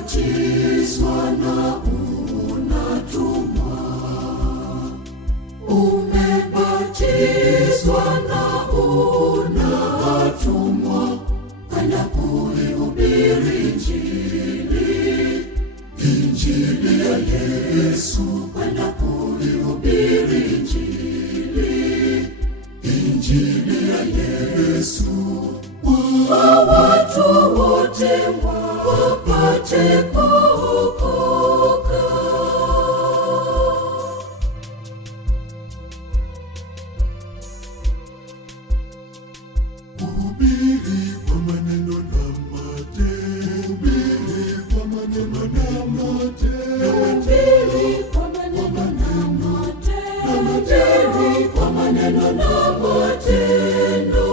Umebatizwa na unatumwa, umebatizwa na unatumwa kwenda kuihubiri Injili, Injili ya Yesu, kwenda kuihubiri Injili, Injili ya Yesu, kwa watu wote wapate kuokoka. Kuhubiri kwa maneno na matendo, kuhubiri kwa maneno na matendo, kuhubiri kwa maneno na matendo, kuhubiri kwa maneno na matendo,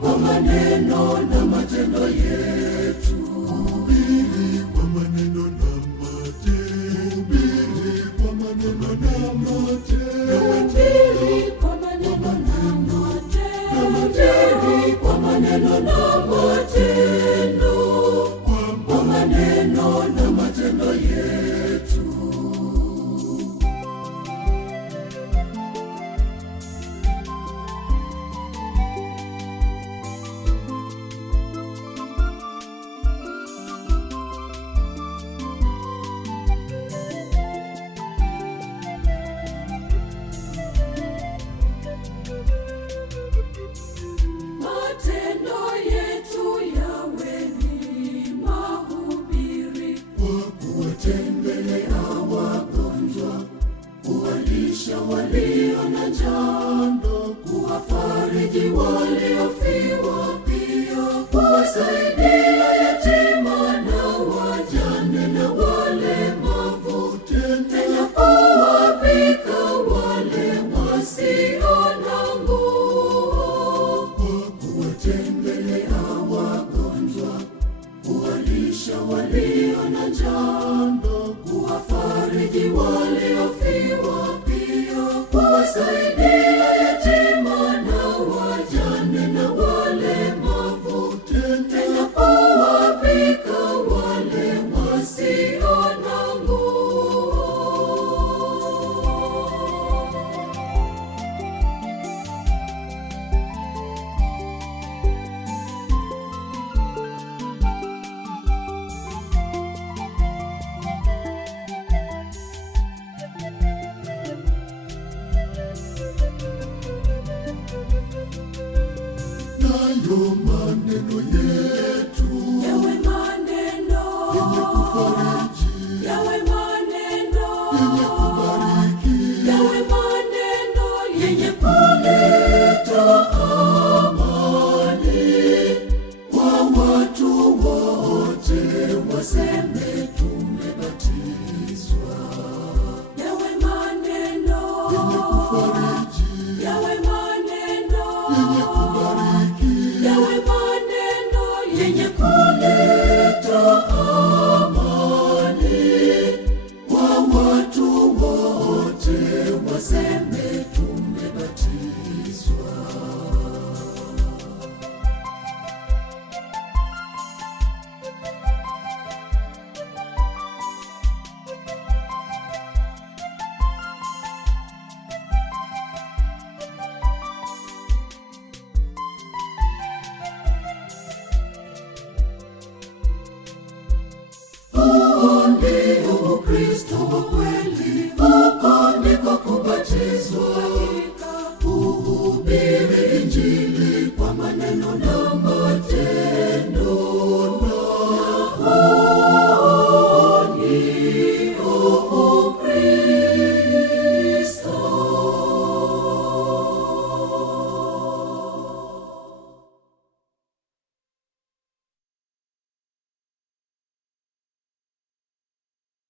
kwa maneno na matendo yetu, kuhubiri kwa maneno na matendo, kuhubiri kwa maneno na matendo, kuhubiri kwa maneno na matendo, kuhubiri kwa maneno na matendo, kwa maneno na matendo yetu. Matendo yetu yawe ni mahubiri, kwa kuwatembelea wagonjwa, kuwalisha walio na njaa, kuwafariji waliofiwa, pia kuwasaidia yatima na wajane na walemavu, tena kuwavika wale wasio na nguo, kuwatembelea wagonjwa, kuwalisha walio na njaa, kuwafariji waliofiwa, pia kuwasaidia yatima na wajane na walemavu, tena kuwavika wale wasio na nguo. Nayo maneno yetu yawe maneno yenye kufariji, yawe maneno yenye kubariki, yawe maneno yenye kuleta amani kwa watu wote, waseme tumebatizwa. Yawe maneno yenye kufariji, yawe maneno yenye